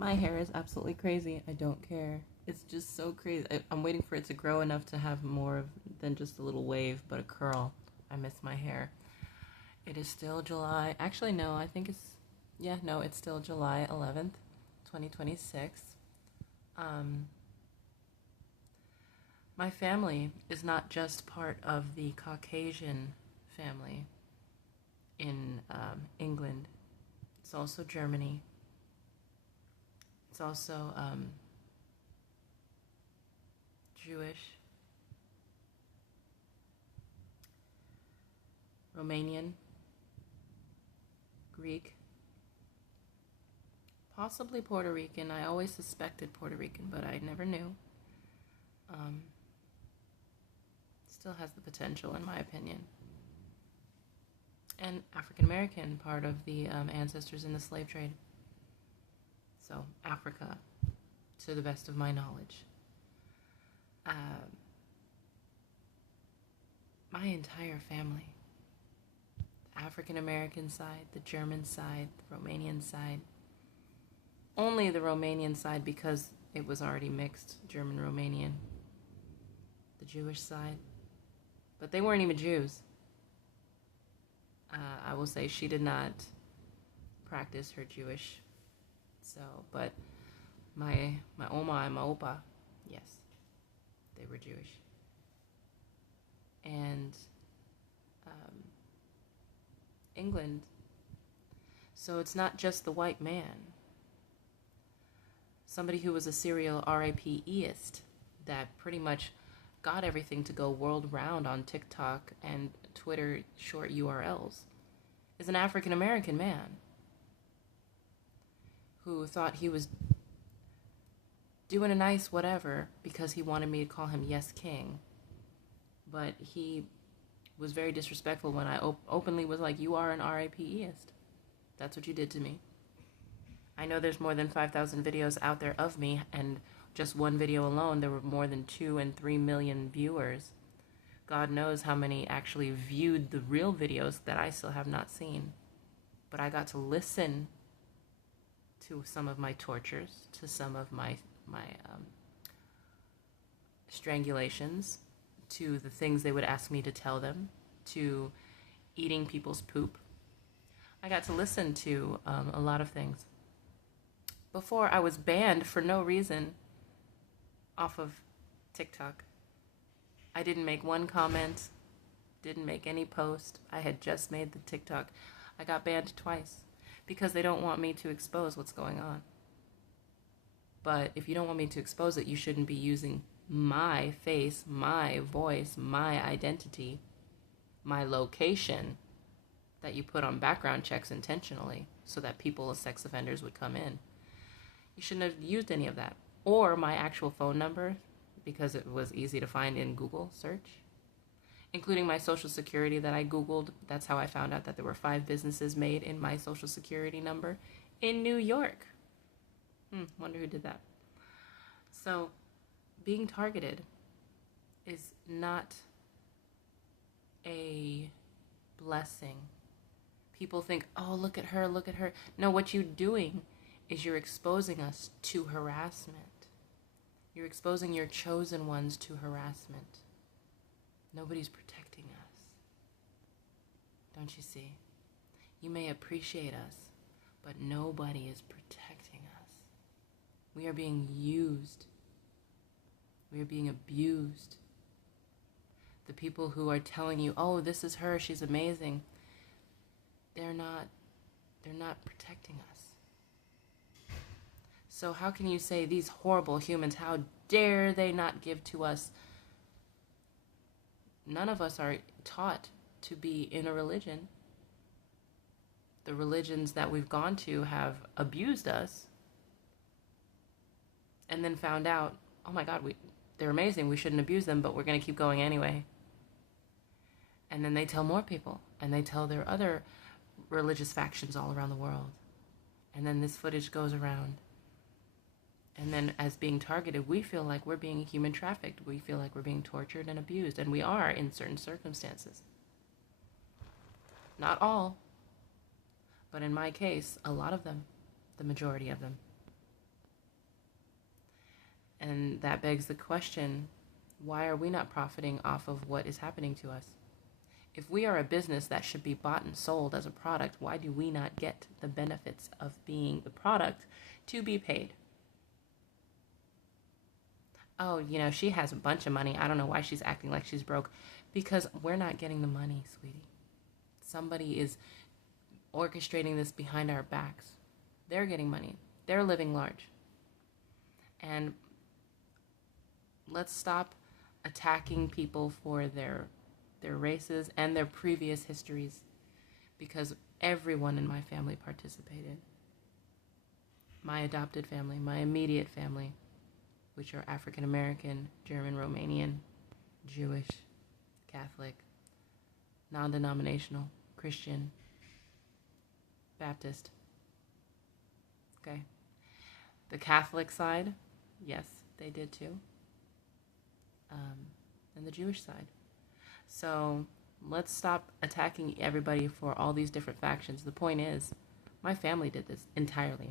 My hair is absolutely crazy. I don't care. It's just so crazy. I'm waiting for it to grow enough to have more than just a little wave, but a curl. I miss my hair. It is still July. Actually, no, I think it's, yeah, no, it's still July 11th, 2026. Um, my family is not just part of the Caucasian family in England, it's also Germany. It's also Jewish, Romanian, Greek, possibly Puerto Rican. I always suspected Puerto Rican, but I never knew. Um, Still has the potential, in my opinion. And African American, part of the ancestors in the slave trade. So, Africa, to the best of my knowledge. My entire family, the African American side, the German side, the Romanian side, only the Romanian side because it was already mixed, German Romanian, the Jewish side, but they weren't even Jews. I will say she did not practice her Jewish, so, but my oma and my opa, yes, they were Jewish. And England, so it's not just the white man. Somebody who was a serial RIP-eist that pretty much got everything to go world round on TikTok and Twitter short URLs is an African American man who thought he was doing a nice whatever because he wanted me to call him Yes King. But he was very disrespectful when I openly was like, you are an RIP-eist. That's what you did to me. I know there's more than 5,000 videos out there of me, and just one video alone, there were more than 2 and 3 million viewers. God knows how many actually viewed the real videos that I still have not seen. But I got to listen to some of my tortures, to some of my strangulations, to the things they would ask me to tell them, to eating people's poop. I got to listen to a lot of things. Before, I was banned for no reason off of TikTok. I didn't make one comment, didn't make any post. I had just made the TikTok. I got banned twice because they don't want me to expose what's going on. But if you don't want me to expose it, you shouldn't be using my face, my voice, my identity, my location that you put on background checks intentionally so that people as sex offenders would come in. You shouldn't have used any of that. Or my actual phone number, because it was easy to find in Google search, including my social security that I Googled. That's how I found out that there were 5 businesses made in my social security number in New York. Wonder who did that. So being targeted is not a blessing. People think, oh, look at her, look at her. No, what you're doing is you're exposing us to harassment. You're exposing your chosen ones to harassment. Nobody's protecting us. Don't you see? You may appreciate us, but nobody is protecting us. We are being used. We are being abused. The people who are telling you, oh, this is her, she's amazing, they're not protecting us. So how can you say these horrible humans, how dare they not give to us? None of us are taught to be in a religion. The religions that we've gone to have abused us and then found out, oh my God, they're amazing, we shouldn't abuse them, but we're going to keep going anyway. And then they tell more people, and they tell their other religious factions all around the world. And then this footage goes around. And then as being targeted, we feel like we're being human trafficked. We feel like we're being tortured and abused, and we are in certain circumstances. Not all, but in my case, a lot of them, the majority of them. And that begs the question, why are we not profiting off of what is happening to us? If we are a business that should be bought and sold as a product, why do we not get the benefits of being the product to be paid? Oh, she has a bunch of money. I don't know why she's acting like she's broke. Because we're not getting the money, sweetie. Somebody is orchestrating this behind our backs. They're getting money. They're living large. And let's stop attacking people for their races and their previous histories, because everyone in my family participated. My adopted family, my immediate family, which are African American, German, Romanian, Jewish, Catholic, non-denominational, Christian, Baptist. Okay. The Catholic side, yes, they did too. And the Jewish side. So let's stop attacking everybody for all these different factions. The point is, my family did this entirely.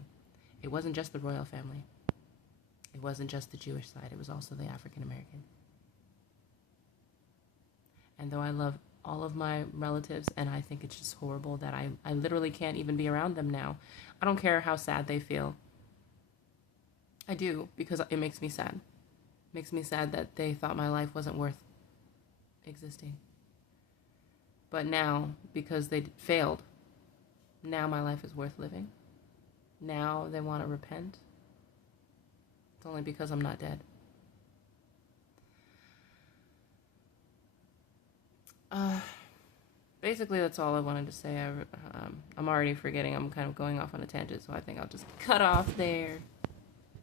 It wasn't just the royal family. It wasn't just the Jewish side. It was also the African American. And though I love all of my relatives, and I think it's just horrible that I literally can't even be around them now. I don't care how sad they feel. I do, because it makes me sad. It makes me sad that they thought my life wasn't worth existing. But now, because they failed, now my life is worth living. Now they want to repent. It's only because I'm not dead. Basically, that's all I wanted to say. I'm already forgetting. I'm kind of going off on a tangent, so I think I'll just cut off there.